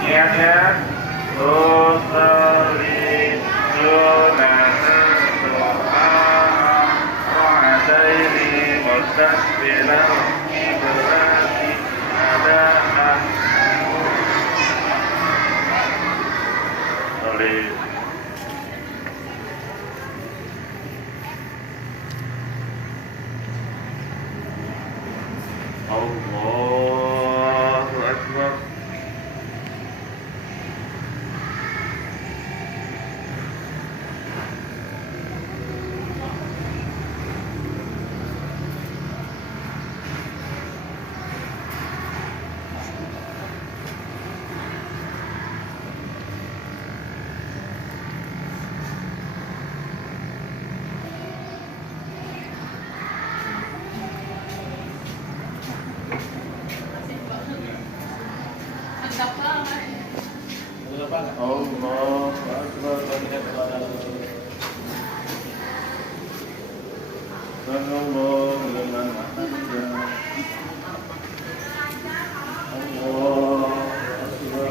Niatnya Tusallijuna doa Wa'adaini Mustaqbilan Ibrati Adaan Salih Allahu Akbar. Allahu Akbar. Sallallahu liman hamidah. Allahu Akbar.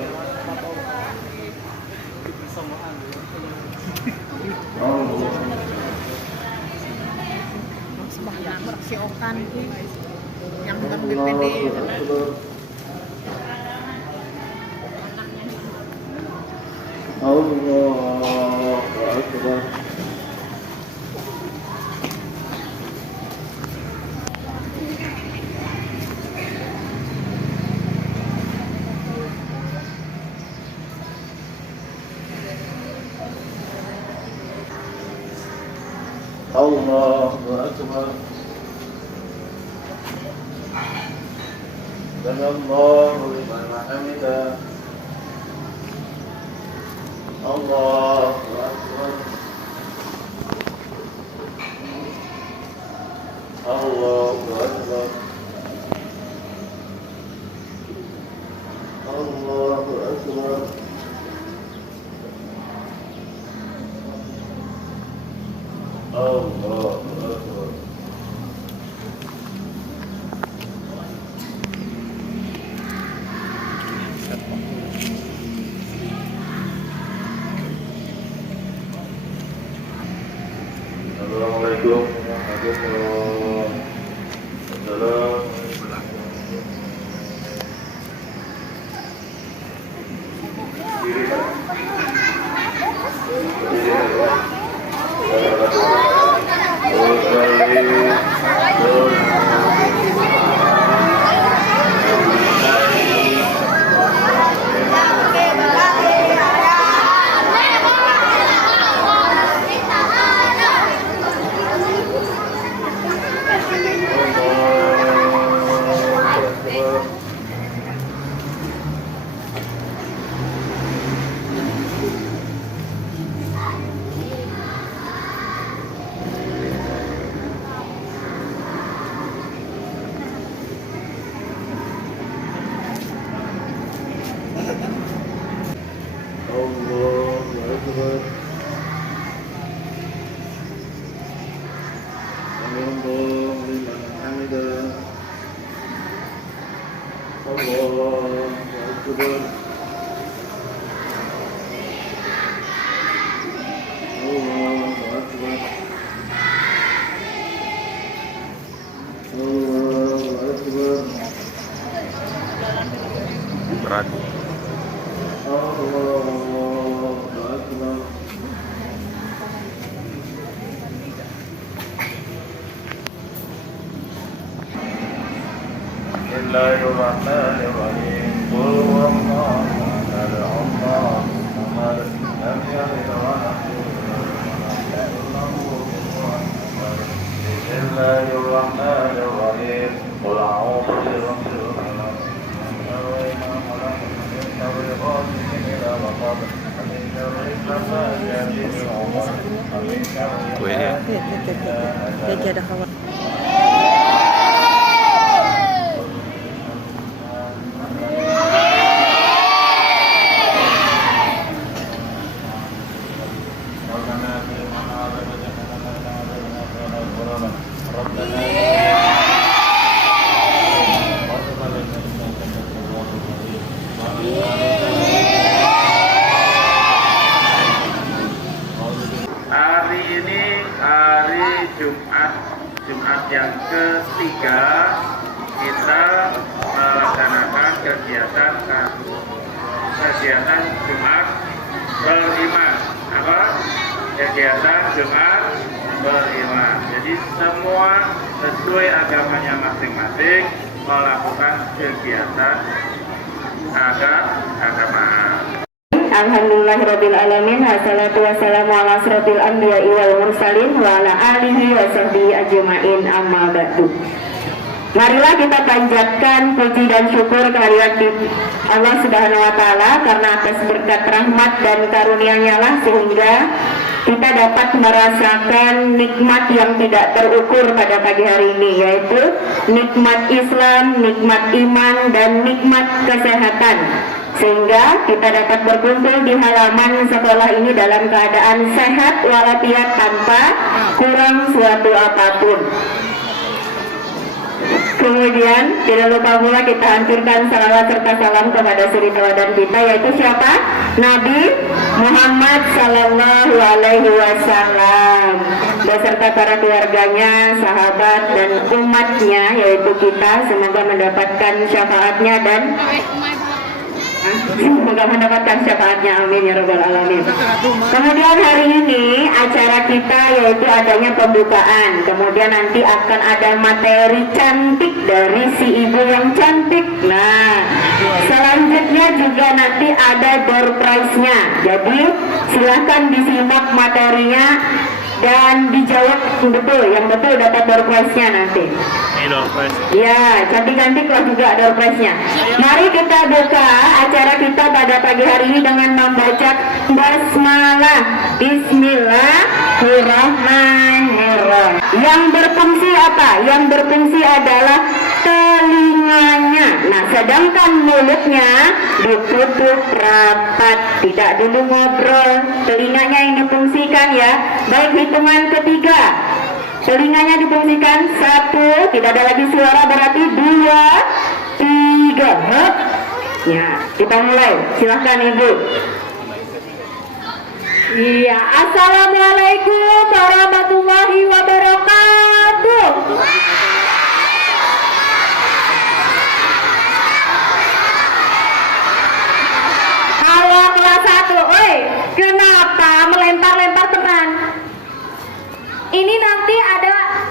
Sembahyang si Okan yang tentang BPD. Allahu Akbar. Allahu Akbar. Sallallahu liman hamidah. Allahu Akbar. Allahu Akbar. Allahu Akbar. Allahu Akbar. Assalamualaikum warahmatullahi wabarakatuh. Berat. Bismillahirrahmanirrahim. Qul huwallahu ahad, Allahu samad, lam yalid wa lam yulad wa lam yakul lahu kufuwan ahad. Bismillahirrahmanirrahim. Qul a'udzu birabbil falaq, min sharri ma khalaq, min sharri ghasiqin idza waqab, min sharri naffathati fil 'uqad, min sharri hasidin. Hari ini hari Jumat yang ketiga kita melaksanakan kegiatan Jumat beriman. Apa? Kegiatan Jumat beriman. Jadi semua sesuai agamanya masing-masing melakukan kegiatan keagamaan. Alhamdulillahirabbil alamin, wassalatu wassalamu ala asrofil anbiya'i wal mursalin wa ala alihi wa sahbihi ajmain, amma ba'du. Marilah kita panjatkan puji dan syukur kehadirat Allah Subhanahu wa taala karena atas berkat rahmat dan karunia-Nya lah sehingga kita dapat merasakan nikmat yang tidak terukur pada pagi hari ini, yaitu nikmat Islam, nikmat iman, dan nikmat kesehatan. Sehingga kita dapat berkumpul di halaman sekolah ini dalam keadaan sehat walafiat tanpa kurang suatu apapun. Kemudian tidak lupa pula kita hancurkan salawat serta salam kepada suri teladan kita, yaitu siapa? Nabi Muhammad Sallallahu Alaihi Wasallam beserta para keluarganya, sahabat dan umatnya, yaitu kita. Semoga mendapatkan syafaatnya dan semoga mendapatkan syafaatnya, amin ya rabbal alamin. Kemudian hari ini acara kita yaitu adanya pembukaan. Kemudian nanti akan ada materi cantik dari si ibu yang cantik. Nah, selanjutnya juga nanti ada door prize-nya. Jadi silahkan disimak materinya dan dijawab betul. Yang betul dapat door prize-nya nanti. Ya, cantik-cantik lah juga door prize-nya. Mari kita buka acara kita pada pagi hari ini dengan membaca basmalah. Bismillahirrahmanirrahim. Yang berfungsi apa? Yang berfungsi adalah telinganya. Nah, sedangkan mulutnya ditutup rapat, tidak dulu ngobrol. Telinganya yang difungsikan ya. Baik, hitungan ketiga. Telinganya difungsikan 1, tidak ada lagi suara, berarti 2, 3. Hup. Ya, kita mulai. Silahkan ibu. Iya, assalamualaikum warahmatullahi wabarakatuh. Halo kelas 1, oi, kenapa melempar-lempar teman? Ini nanti ada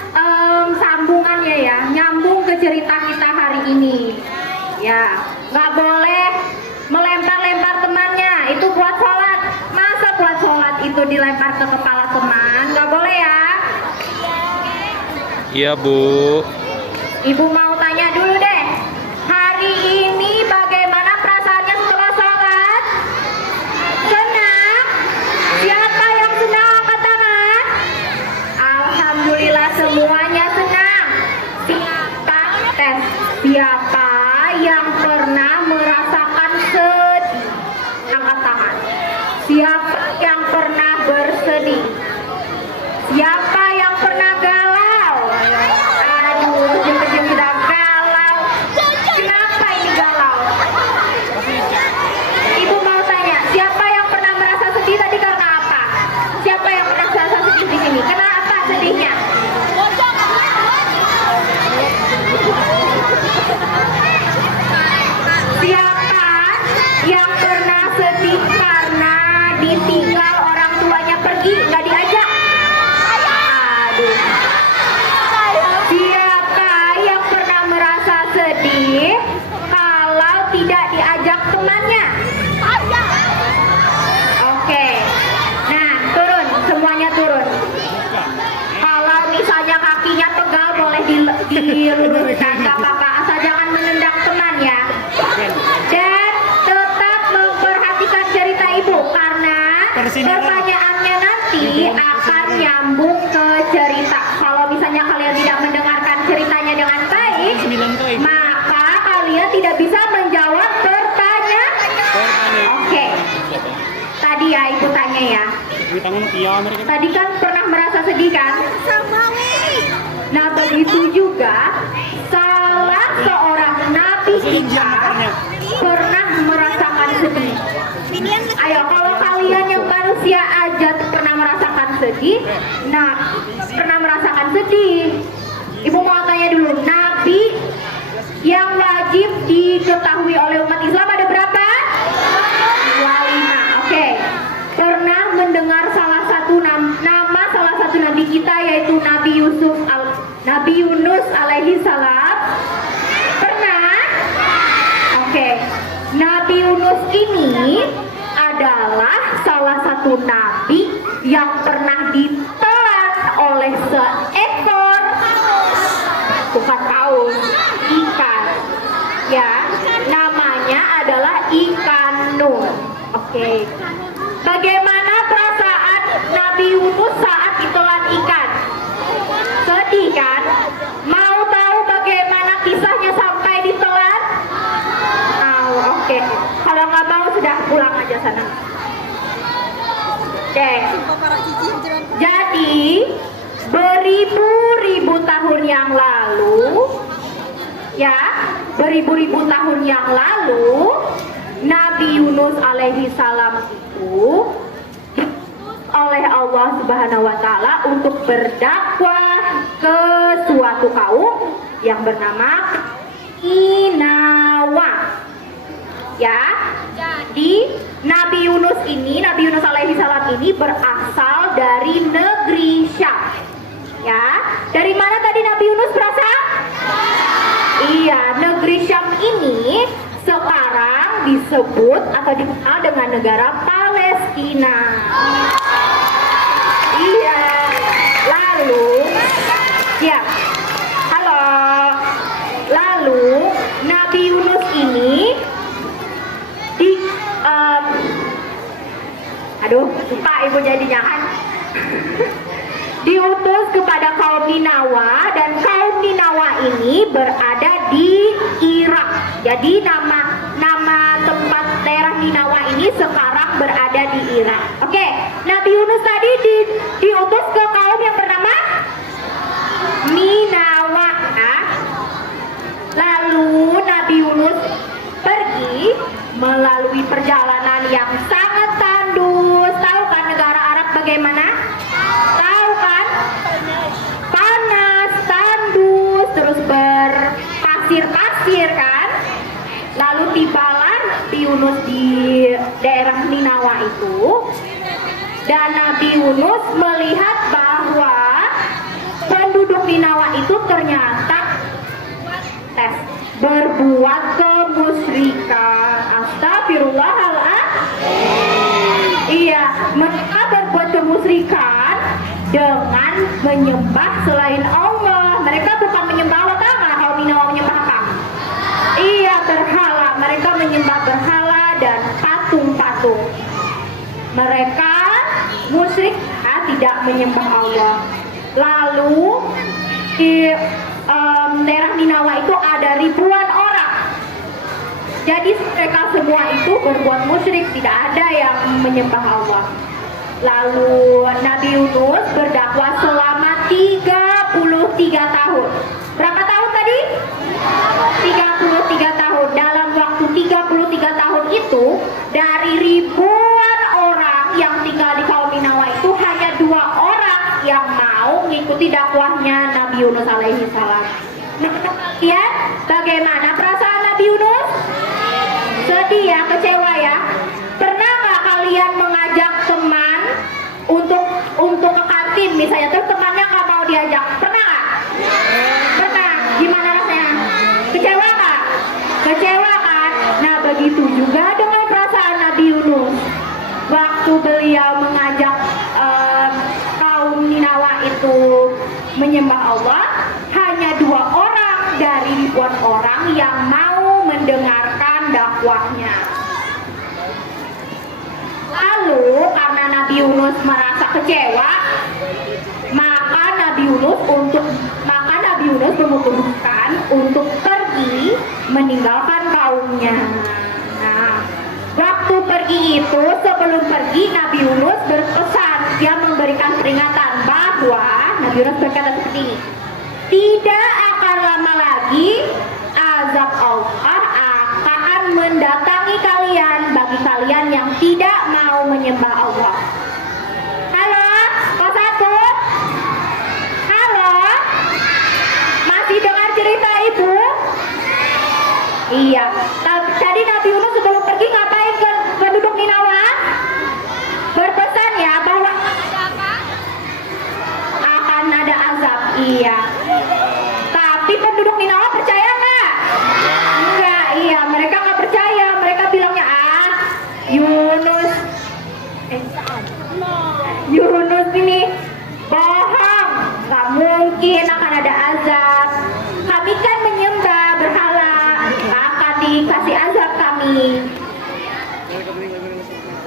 sambungannya ya, nyambung ke cerita kita hari ini. Ya, nggak boleh melempar-lempar temannya. Itu buat sholat. Masa buat sholat itu dilempar ke kepala teman? Nggak boleh ya. Iya Bu. Ibu mau tanya dulu deh. Hari ini bagaimana perasaannya setelah sholat? Senang? Siapa yang senang angkat tangan? Alhamdulillah semuanya senang. Siapa yang pernah merasakan sedih? Angkat tangan. Siapa yang pernah bersedih? Siapa yang pernah galau? Aduh, jeng-jeng tidak galau. Kenapa ini galau? Ibu mau tanya, siapa yang pernah merasa sedih tadi karena apa? Siapa yang pernah merasa sedih di sini? Kenapa sedihnya? Siapa yang pernah sedih karena ditinggal orang tuanya pergi, nggak diajak? Aduh. Siapa yang pernah merasa sedih kalau tidak diajak temannya? Oke. Nah, turun, semuanya turun. Kalau misalnya kakinya pegal boleh diluruskan, nggak apa-apa, asal jangan menendang teman ya. Dan tetap memperhatikan cerita ibu karena pertanyaannya nanti akan nyambung ke cerita. Kalau misalnya kalian tidak mendengarkan ceritanya dengan baik, maka kalian tidak bisa menjawab pertanyaan. Oke. Tadi ya ibu tanya ya. Tadi kan pernah merasa sedih kan? Nah, begitu juga salah seorang nabi kita pernah merasa Nah, pernah merasakan sedih. Ibu mau tanya dulu, nabi yang wajib diketahui oleh umat Islam ada berapa? 25. Oke. Pernah mendengar salah satu nama salah satu nabi kita yaitu Nabi Yunus alaihi salam? Pernah? Oke. Nabi Yunus ini adalah salah satu nabi yang pernah ditelan oleh seekor, bukan paus, ikan, ya, namanya adalah ikan Nuh. Oke. Bagaimana perasaan Nabi Yunus saat ditelan ikan? Sedih kan? Mau tahu bagaimana kisahnya sampai ditelan? Oke. Kalau nggak mau sudah pulang aja sana. Oke. Jadi beribu-ribu tahun yang lalu, ya, beribu-ribu tahun yang lalu, Nabi Yunus alaihi salam itu oleh Allah Subhanahu wa taala untuk berdakwah ke suatu kaum yang bernama Ninawa. Ya, jadi Nabi Yunus alaihi salam ini berasal dari negeri Syam. Ya, dari mana tadi Nabi Yunus berasal? Iya, negeri Syam ini sekarang disebut atau dikenal dengan negara Palestina. Iya, lalu, ya, halo, lalu Nabi Yunus ini lupa ibu jadinya kan diutus kepada kaum Ninawa, dan kaum Ninawa ini berada di Irak. Jadi nama tempat daerah Ninawa ini sekarang berada di Irak. Oke, Nabi Yunus tadi diutus ke kaum yang bernama Ninawa. Lalu Nabi Yunus pergi melalui perjalanan yang sangat tandus. Tahu kan negara Arab bagaimana? Tahu kan? Panas, tandus, terus berpasir-pasir kan? Lalu tibalah Nabi Yunus di daerah Ninawa itu, dan Nabi Yunus melihat bahwa penduduk Ninawa itu ternyata berbuat kemusyrikan. Astagfirullahaladzim. Iya, mereka berbuat kemusyrikan dengan menyembah selain Allah. Mereka bukan menyembah Allah, tahu nggak kalau Ninawa menyembah apa? Iya, berhala. Mereka menyembah berhala dan patung-patung. Mereka musyrik, tidak menyembah Allah. Lalu di daerah Ninawa itu ada ribuan orang. Jadi mereka semua itu berbuat musyrik, tidak ada yang menyembah Allah. Lalu Nabi Yunus berdakwah selama 33 tahun. Berapa tahun tadi? 33 tahun. Dalam waktu 33 tahun itu, dari ribuan orang yang tinggal di kaum Ninawa itu hanya 2 orang yang mau mengikuti dakwahnya Nabi Yunus alaihi salam. Ya, bagaimana perasaan Nabi Yunus? Sedih ya, kecewa ya. Pernah nggak kalian mengajak teman untuk ke kantin misalnya, terus temannya nggak mau diajak? Pernah nggak? Pernah. Gimana rasanya? Kecewa nggak? Kecewa kan? Nah, begitu juga dengan perasaan Nabi Yunus. Waktu beliau mengajak kaum Ninawa itu menyembah Allah, hanya 2 orang dari ribuan orang yang mau mendengarkan dakwahnya. Lalu karena Nabi Yunus merasa kecewa, maka Nabi Yunus memutuskan untuk pergi meninggalkan kaumnya. Nah, waktu pergi itu, sebelum pergi Nabi Yunus berpesan, dia memberikan peringatan bahwa Nabi Yunus berkata seperti ini, tidak akan lama lagi azab Allah akan mendatangi kalian bagi kalian yang tidak mau menyembah Allah. Halo, kok satu? Iya. Tadi Nabi Yunus sebelum pergi ngapain ke penduduk Ninawa? Berpesan ya bahwa akan ada azab. Iya. Tapi penduduk Ninawa percaya nggak? Enggak. Iya, mereka nggak percaya. Mereka bilangnya Yunus ini bohong. Nggak mungkin akan ada azab. Kami kan menyembah berhala, nggak akan dikasih azab kami.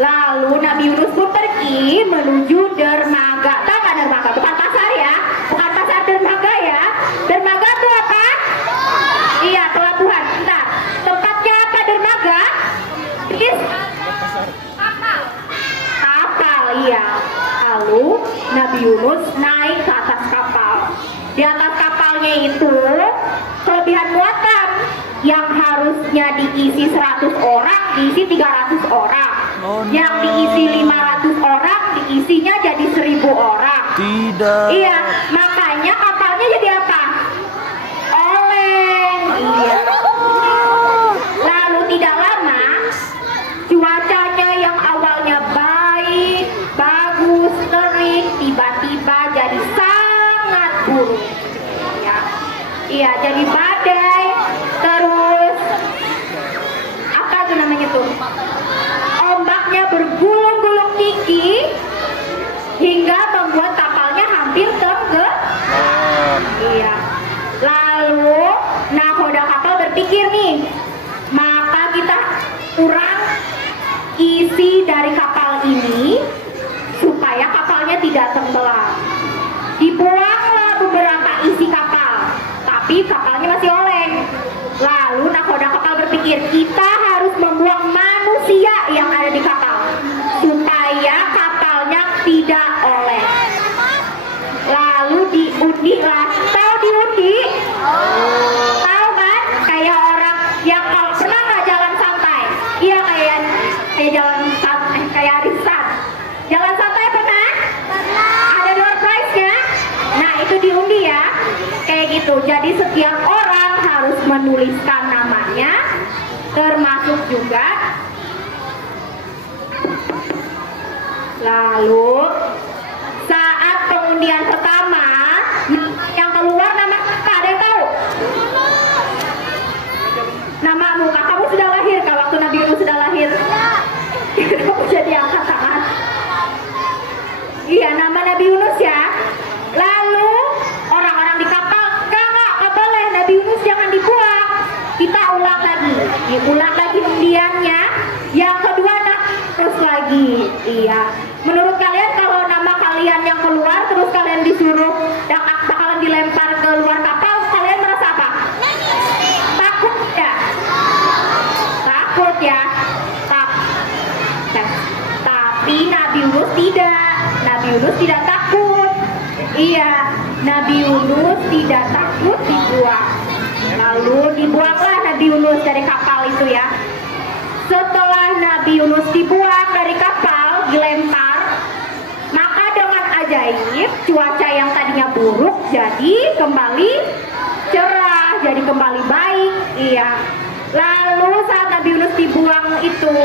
Lalu Nabi Yunus pun pergi menuju dermaga. Tahu nggak dermaga? Bukan pasar ya, bukan pasar dermaga ya. Dermaga itu apa? Iya, pelabuhan. Bentar. Tempatnya apa dermaga? Kapal, iya. Lalu Nabi Yunus naik ke atas kapal. Di atas kapalnya itu kelebihan muatan, yang harusnya diisi 100 orang diisi 300 orang. Yang diisi 500 orang diisinya jadi 1000 orang. Tidak. Iya, makanya kapalnya jadi apa? Oleng. Iya. Lalu tidak lama cuacanya yang awalnya baik, bagus, terik, tiba-tiba jadi sangat buruk. Ya. Iya, jadi badai, terus apa tuh namanya tuh? Ombaknya bergulung-gulung tinggi hingga membuat kapalnya hampir tenggelam. Iya. Lalu nakoda kapal berpikir nih, maka kita kurang isi dari kapal ini supaya kapalnya tidak tenggelam. Dibuanglah beberapa isi kapal, tapi kapalnya masih oleng. Lalu nakoda kapal berpikir, kita harus membuang manusia yang ada di kapal supaya kapalnya tidak oleng. Lalu diundilah. Tahu diundi? Tahu kan? Kayak orang yang kalau pernah nggak jalan santai? Iya, kayak jalan santai, kayak arisan. Jalan santai pernah? Ada door prize-nya. Nah, itu diundi ya. Kayak gitu. Jadi setiap orang harus menuliskan namanya, termasuk juga. Lalu saat pengundian pertama, yang keluar nama kakak, ada yang tahu? Namamu, kamu sudah lahir kah waktu Nabi Yunus sudah lahir? Kamu jadi angkat tangan. Iya, nama Nabi Yunus ya. Lalu orang-orang di kapal, nggak boleh, Nabi Yunus jangan dibuang. Kita ulang lagi, diulang lagi undiannya. Yang kedua terus lagi. Iya. Menurut kalian kalau nama kalian yang keluar terus kalian disuruh yang bakalan dilempar ke luar kapal, kalian merasa apa? Takut ya? Takut ya? Tapi Nabi Yunus tidak. Nabi Yunus tidak takut. Iya, Nabi Yunus tidak takut dibuang. Lalu dibuanglah Nabi Yunus dari kapal itu ya. Setelah Nabi Yunus dibuang dari kapal, dilempar, maka dengan ajaib cuaca yang tadinya buruk jadi kembali cerah, jadi kembali baik. Iya. Lalu saat Nabi Yunus dibuang itu,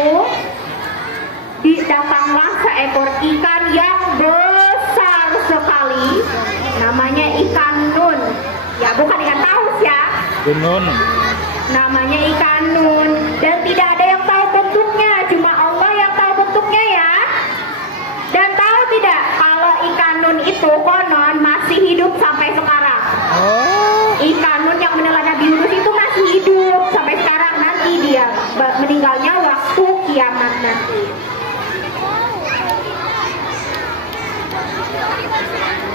datanglah seekor ikan yang besar sekali, namanya ikan nun. Ya, bukan ikan paus ya. Nun. Namanya ikan nun, dan tidak ada yang tahu bentuknya, cuma Allah yang tahu bentuknya ya. Dan tahu tidak kalau ikan nun itu konon masih hidup sampai sekarang. Ikan nun yang menelan Nabi Yunus itu masih hidup sampai sekarang. Nanti dia meninggalnya waktu kiamat nanti.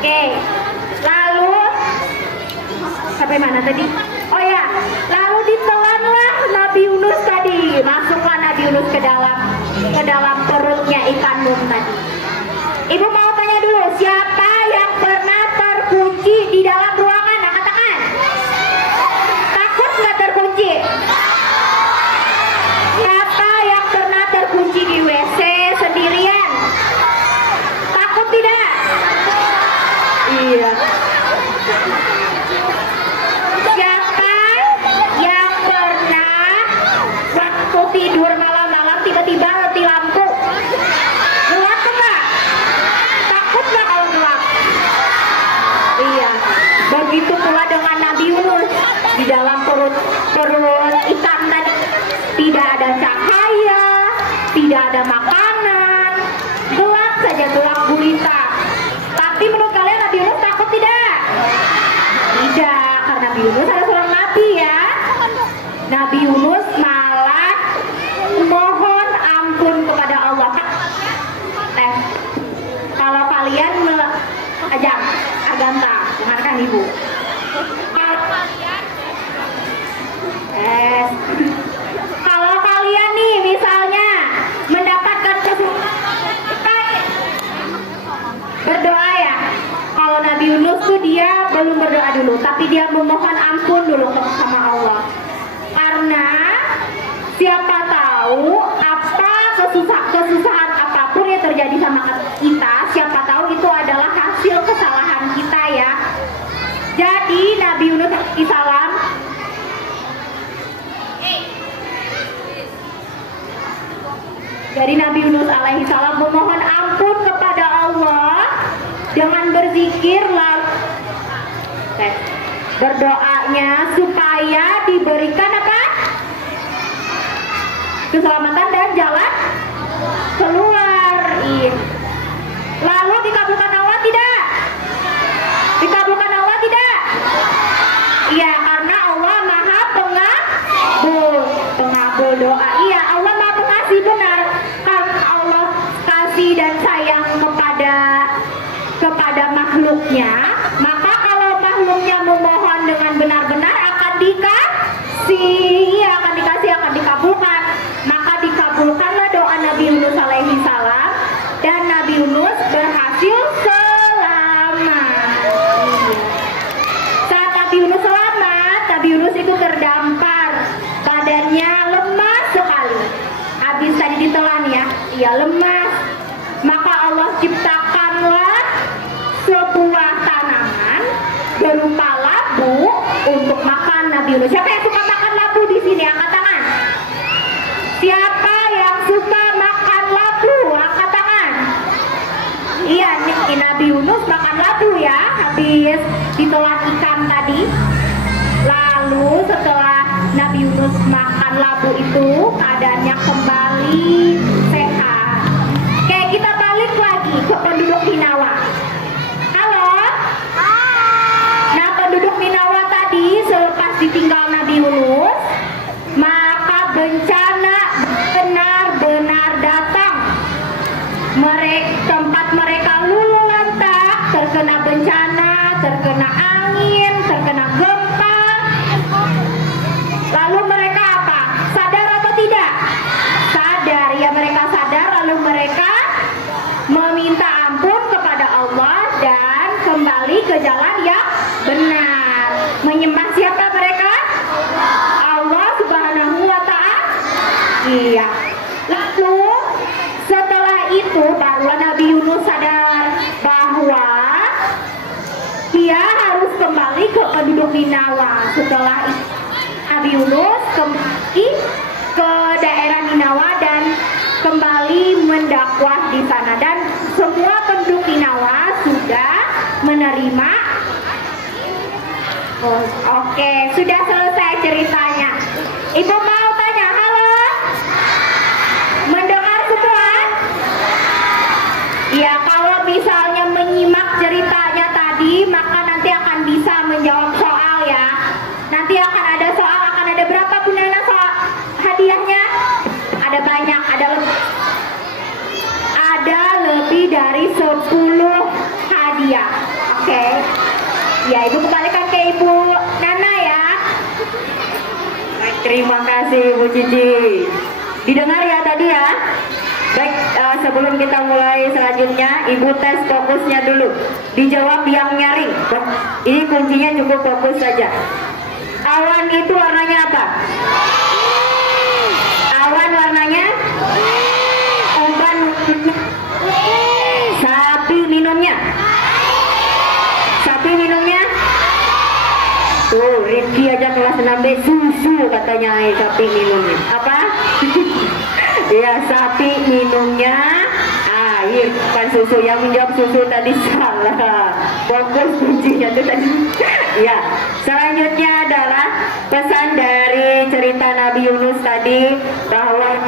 Oke, lalu sampai mana tadi? Oh ya, lalu ditelanlah Nabi Yunus tadi. Masuklah Nabi Yunus ke dalam perutnya ikan nun tadi. Ibu mau tanya dulu, siapa yang pernah terkunci di dalam ruangan? Angkat tangan. Takut nggak terkunci? Siapa yang pernah terkunci di WC sendirian? Takut tidak? Iya. Siapa yang pernah tidak ada makanan, gelap saja, gelap gulita. Tapi menurut kalian Nabi Yunus takut tidak? Tidak, karena Nabi Yunus adalah seorang nabi ya. Nabi Yunus malah mohon ampun kepada Allah. Kalau kalian Aganta, dengarkan ibu. Kalau kalian nih misalnya mendapatkan kesulitan, berdoa ya. Kalau Nabi Yunus tuh dia belum berdoa dulu, tapi dia memohon ampun dulu sama Allah. Karena siapa tahu apa kesusahan apapun yang terjadi sama kita, siapa tahu itu adalah hasil kesalahan kita ya. Jadi Nabi Yunus alaihissalam memohon ampun kepada Allah dengan berzikir lalu berdoanya supaya diberikan apa? Keselamatan dan jalan keluar. Lalu dikabulkan Allah tidak? Dikabulkan Allah tidak? Iya, karena Allah Maha pengabul doa. Iya, Allah Maha pengasih, benar. Karena Allah kasih dan sayang kepada makhluknya, maka kalau makhluknya memohon dengan benar-benar akan dikasih, akan dikabulkan. Maka dikabulkanlah doa Nabi Yunus alaihi salam dan Nabi Yunus berhasil selamat. Saat Nabi Yunus selamat, Nabi Yunus itu terdampar, badannya lemas sekali. Habis tadi ditelan ya, ia lemas. Maka Allah ciptakanlah sebuah tanaman berupa labu untuk makan Nabi Yunus. Siapa yang suka makan labu di sini? Angkat tangan. Siapa yang suka makan labu? Angkat tangan. Iya, nih Nabi Yunus makan labu ya, habis ditelan ikan tadi. Lalu setelah Nabi Yunus makan labu itu, keadaannya kembali sehat. Oke, kita balik lagi ke penduduk Ninawa. Halo? Nah, penduduk Ninawa tadi selepas ditinggal Nabi Yunus, maka bencana benar-benar datang. Tempat mereka luluh lantak, terkena bencana, terkena angin, terkena gempa. Lalu mereka apa? Sadar atau tidak? Sadar, ya mereka sadar. Lalu mereka meminta ampun kepada Allah dan kembali ke jalan yang benar. Menyembah siapa mereka? Allah Subhanahu wa Ta'ala. Iya. Lalu setelah itu barulah Nabi Yunus sadar bahwa dia harus kembali ke penduduk Ninawa. Setelah itu Nabi Yunus kembali ke daerah Ninawa dan kembali mendakwah di sana, dan semua penduduk Ninawa sudah menerima. Oke, sudah selesai ceritanya. Ibu mau tanya, halo? Mendengar semua? Ya, kalau misalnya menyimak ceritanya tadi, maka nanti akan bisa menjawab soal ya. Nanti akan ada soal, akan ada berapa Bunda soal hadiahnya? Ada banyak, ada lebih dari 10 hadiah. Oke. Ya, Ibu kembalikan ke Ibu Nana ya. Baik, terima kasih Ibu Cici. Didengar ya tadi ya. Baik, sebelum kita mulai selanjutnya, Ibu tes fokusnya dulu. Dijawab yang nyaring. Ini kuncinya cukup fokus saja. Awan itu warnanya apa? Awan warnanya? Uban. Sapi minumnya? Sapi minumnya? Tuh, Rifki aja kelas 6B susu katanya, sapi minumnya. Apa? Ya, sapi minumnya air, bukan susu. Yang menjawab susu tadi salah. Fokus kuncinya itu tadi. Ya, selanjutnya adalah pesan dari cerita Nabi Yunus tadi, bahwa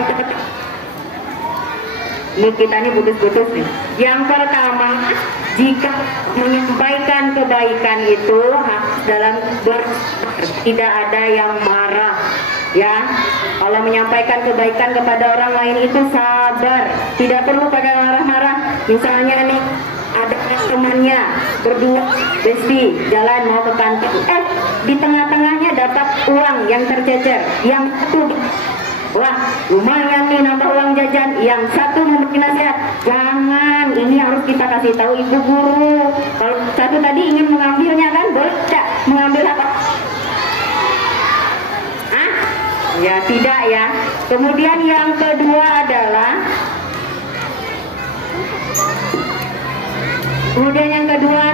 Ini kita ini putus-putus nih. Yang pertama, jika menyampaikan kebaikan itu dalam tidak ada yang marah, ya. Kalau menyampaikan kebaikan kepada orang lain itu sabar, tidak perlu pakai marah-marah. Misalnya nih ada temannya berdua besti jalan mau ke kantor, di tengah-tengahnya dapat uang yang tercecer, yang satu wah lumayan nih nambah uang jajan, yang satu memberi nasihat, jangan, ini harus kita kasih tahu ibu guru. Kalau satu tadi ingin mengambilnya kan, boleh tidak mengambil apa? Hah? Ya tidak ya. Kemudian yang kedua adalah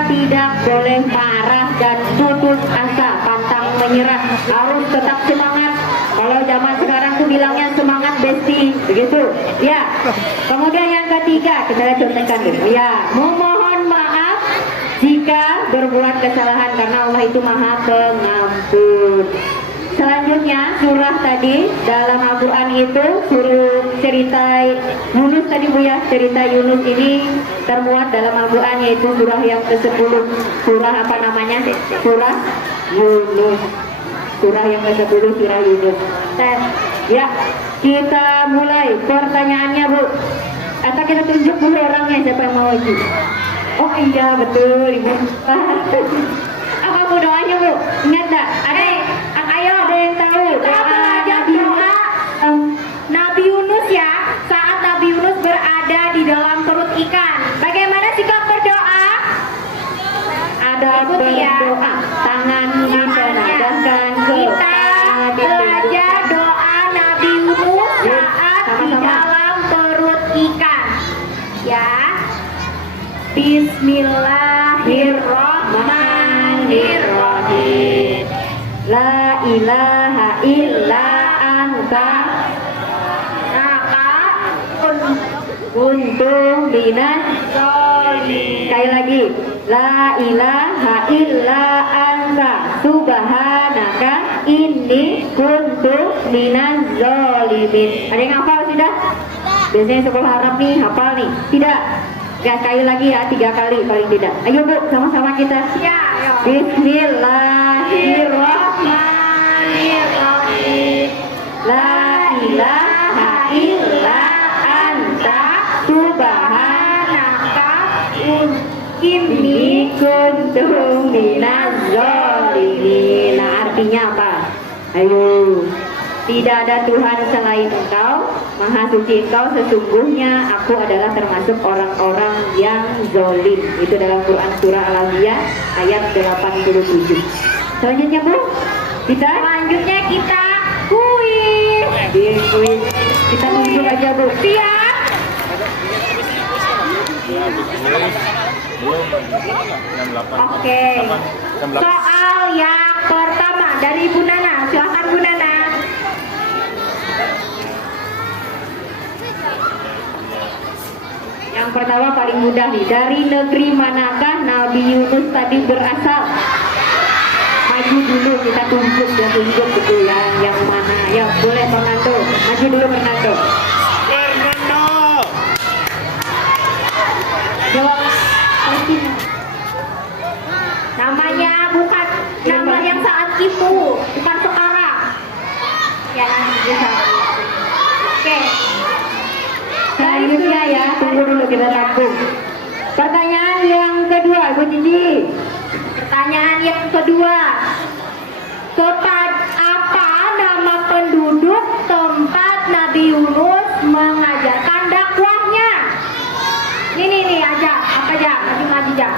tidak boleh marah dan putus asa, pantang menyerah, harus tetap semangat. Kalau zaman sekarang tuh bilangnya semangat besti, begitu ya. Kemudian yang ketiga kita contohkan dulu ya, memohon maaf jika berbuat kesalahan karena Allah itu Maha Pengampun. Selanjutnya surah tadi dalam Al-Quran itu suruh cerita Yunus tadi Bu ya, cerita Yunus ini termuat dalam Al-Quran yaitu surah yang ke-10. Surah apa namanya? Surah Yunus. Surah yang ke-10 surah Yunus. Ya, kita mulai pertanyaannya Bu. Atau kita tunjuk dulu orangnya siapa yang mau maju? Oh iya betul Ibu. Apa Bu doanya Bu? Ingat tak? Ayo ada yang tahu doa Nabi Yunus ya, saat Nabi Yunus berada di dalam perut ikan, bagaimana sikap berdoa? Ada berdoa, tangan ditengadahkan ke kita belajar doa Nabi Yunus saat di dalam perut ikan ya. Bismillahirrahmanirrahim. La ilaha illa anta kuntu minas zalimin. Sekali lagi, la ilaha illa anta subhanaka inni kuntu minas zalimin. Ada yang hafal sudah? Biasanya sekolah Arab nih hafal nih. Tidak? Gak, sekali lagi ya, 3 kali paling tidak. Ayo Bu, sama-sama kita. Ya, ayo. Bismillahirrahmanirrahim. La ilaha illa anta subhanaka inni kuntu minaz zalimin. Nah, artinya apa? Ayo. Tidak ada Tuhan selain Engkau, Maha Suci Engkau, sesungguhnya aku adalah termasuk orang-orang yang zolim. Itu dalam Quran Surah Al-Anbiya ayat 87. Selanjutnya Bu, selanjutnya kita kuis. Kuis. Kita tunjuk aja Bu. Siap? Oke. Soal yang pertama dari Bu Nana, silakan Bu Nana. Yang pertama paling mudah nih, dari negeri manakah Nabi Yunus tadi berasal? Maju dulu kita tunjuk betul yang mana. Ya boleh Fernando, maju dulu Fernando. Jawab. Namanya bukan nama yang saat itu, bukan sekarang. Ya nanti bisa. Oke. Selanjutnya ya, tunggu dulu kita takut. Pertanyaan yang kedua, Bu Cici. Pertanyaan yang kedua. Apa nama penduduk tempat Nabi Yunus mengajarkan dakwahnya? Ini aja, apa aja? Maju aja.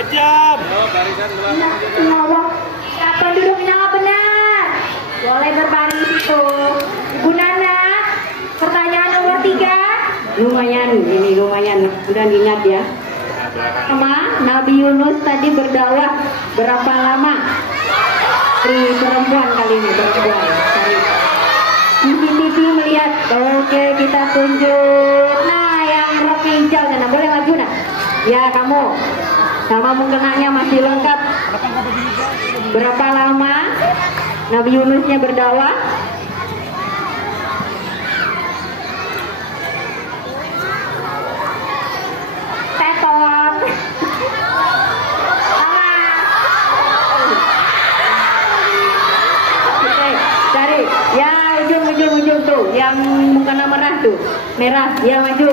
Ajam. Barisan belakang. Penduduknya benar. Boleh berbaring di situ. Bu Nana, pertanyaan nomor 3. Lumayan, ini lumayan. Udah ingat ya. Sama Nabi Yunus tadi berdakwah berapa lama? Perempuan kali ini perempuan. TV melihat. Oke, kita tunjuk. Nah, yang rok hijau sana boleh maju nak? Ya kamu. Sama mukenanya masih lengkap. Berapa lama Nabi Yunusnya berdakwah? yang mukanya merah tuh, merah, ya maju.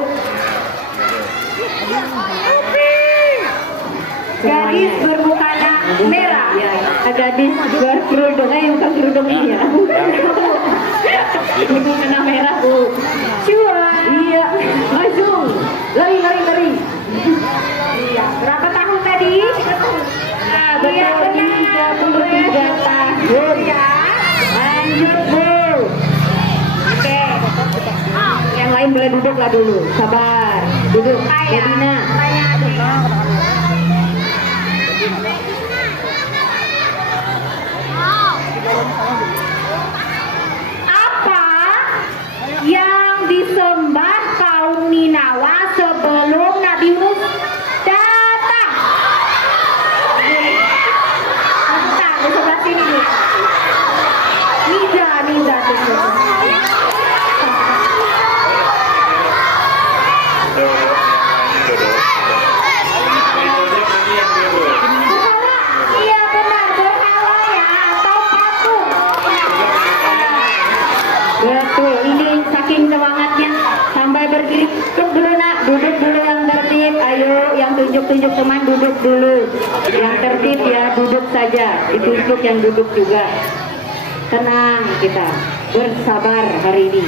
Gadis bermukanya merah, ya, gadis berkerudung, bukan kerudung ini ya, bermukanya merah tuh. Cuan, iya, maju, lari. Iya, berapa tahun tadi? Nah, iya, benar, 33 tahun. Ya. Lanjut Bu. Oke. Yang lain boleh duduk lah dulu. Sabar. Duduk. Medina. Apa yang disembah kaum Ninawa sebelum Nabi Yunus datang? Bentar, di sebelah sini nih. Niza tuh. Iya benar, berhala ya atau patung. Betul, ini saking semangatnya sampai berdiri. Duduk dulu nak, duduk dulu yang tertib. Ayo, yang tunjuk teman duduk dulu. Yang tertib ya duduk saja, ditunjuk yang duduk juga. Tenang kita, bersabar hari ini.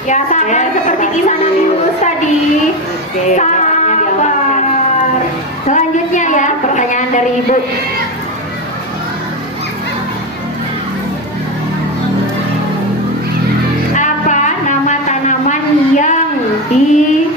Ya sabar seperti kisah Nabi Yunus tadi. Oke, sabar. Selanjutnya ya pertanyaan dari Ibu. Apa nama tanaman yang di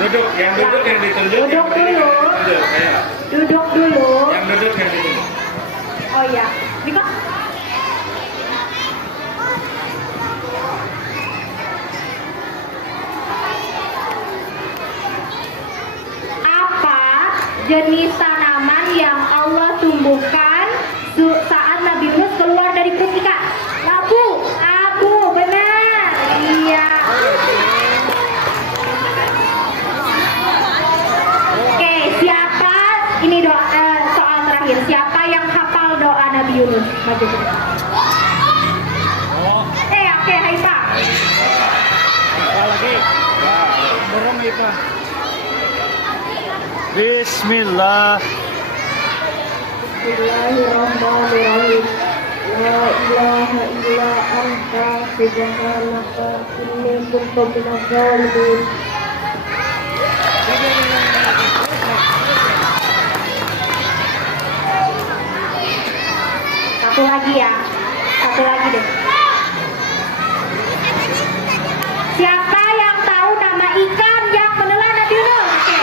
Duduk, yang ditunjuk. Duduk dulu. Ayo. Duduk dulu. Yang duduk yang ditunjuk. Oh iya, Riko. Apa jenis tanaman yang Allah tumbuhkan saat Nabi Yunus keluar dari perut ikan? Abu, benar. Iya. Oke, siapa ini doa soal terakhir? Siapa yang hafal doa Nabi Yunus? Maju. Oke, Haifa. Lagi. Dorong Haifa. Bismillah. Bismillahirrahmanirrahim. La ilaha illa anta subhanaka inni kuntu minadz dzalimin. Satu lagi ya. Satu lagi deh. Siapa yang tahu nama ikan yang menelan Nabi Yunus? Oke.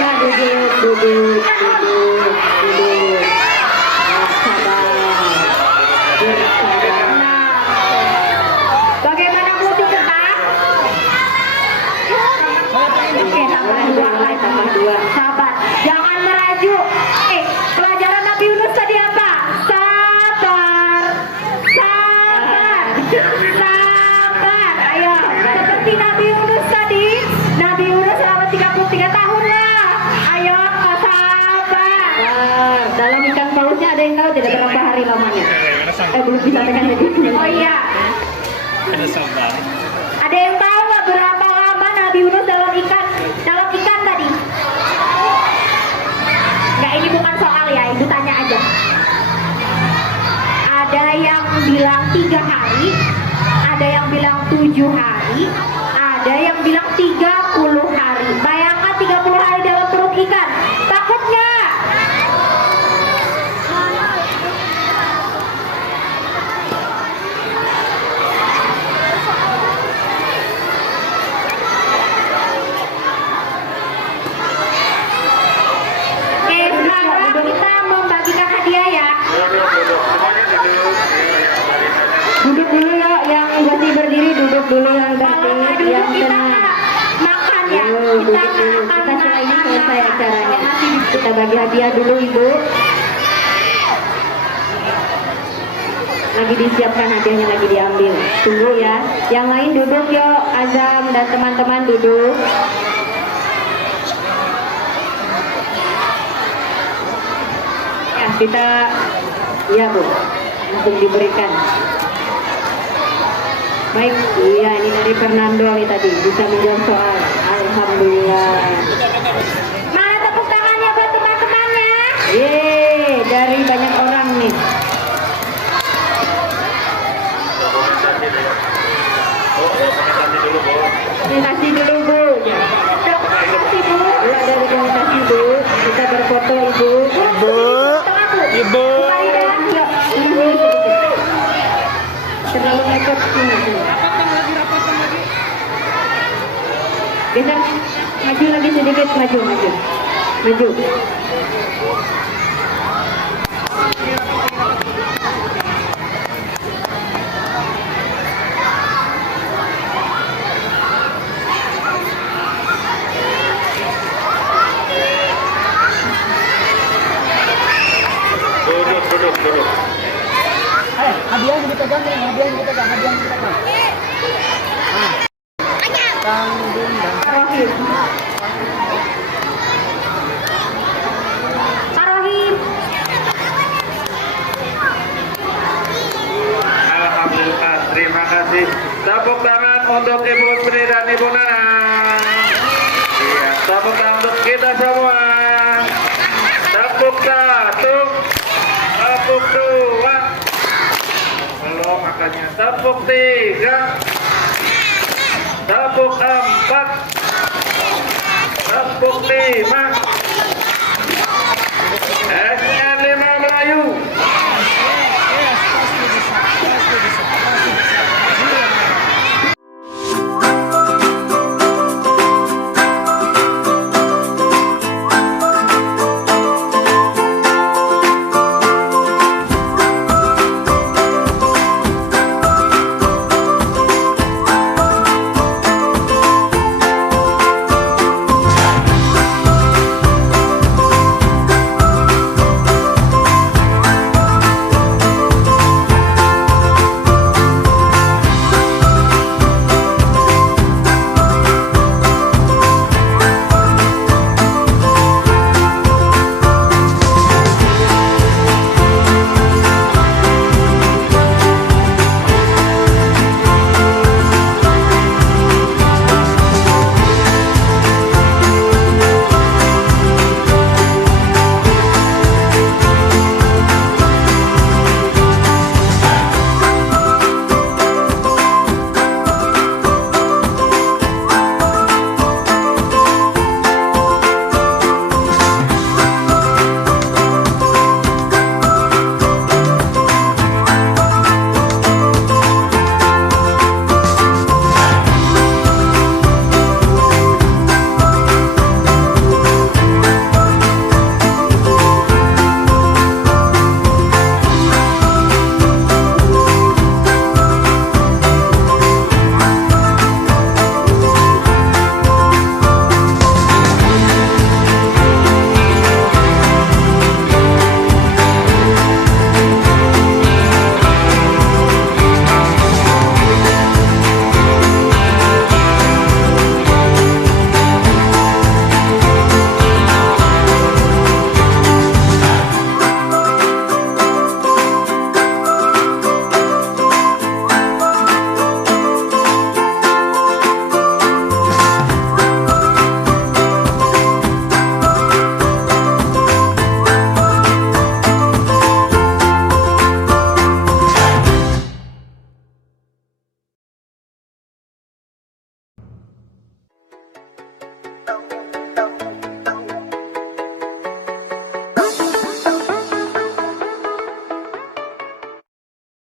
Nah, duduk. Bersabar. Bagaimana wudhu tentang? Oke, tambah dua. Sabar. Jangan merajuk. Pelajaran Nabi Yunus tadi apa? Sabar. Ayo, seperti Nabi Yunus tadi. Nabi Yunus selama 33 tahun lah. Ayo, sabar. Dalam ikan pausnya ada yang tahu tidak berapa hari lamanya? Belum bisa tekan lagi. Oh iya. Ada yang tahu nggak berapa lama Nabi Yunus dalam ikan tadi? Nggak, ini bukan soal ya, Ibu tanya aja. Ada yang bilang 3 hari, ada yang bilang 7 hari, ada yang bilang 30 hari. Bayangkan 30 hari dalam perut ikan. Takut nggak? Oke, sekarang kita membagikan hadiah ya. Duduk dulu ya, yang masih berdiri duduk dulu, yang tertib, yang tenang. Makan ya. Kita setelah ini selesai acaranya. Kita bagi hadiah dulu Ibu. lagi disiapkan hadiahnya, lagi diambil. Tunggu ya. Yang lain duduk yuk, Azam dan teman-teman duduk. Ya, kita, iya Bu, langsung diberikan. Baik, iya ini dari Fernando nih tadi, bisa menjawab soal. Alhamdulillah. Mana tepuk tangannya buat teman-temannya? Yeay, dari banyak orang nih. Komunikasi dulu Bu. Komunikasi Bu. Ya dari komunikasi Bu. Kita berfoto Ibu. Ibu. Ibu. Faridah, yuk. Ini sedikit. Terlalu mepet sini. Geser, maju lagi sedikit, maju. Duduk. Hadiah yang dipegang. Rohim. Pak Rohim. Alhamdulillah, terima kasih. Tepuk tangan untuk Ibu Sri dan Ibu Nana. Iya, tepuk tangan untuk kita semua. Tepuk satu, tepuk dua, belum makanya tepuk tiga, tepuk empat, tepuk lima,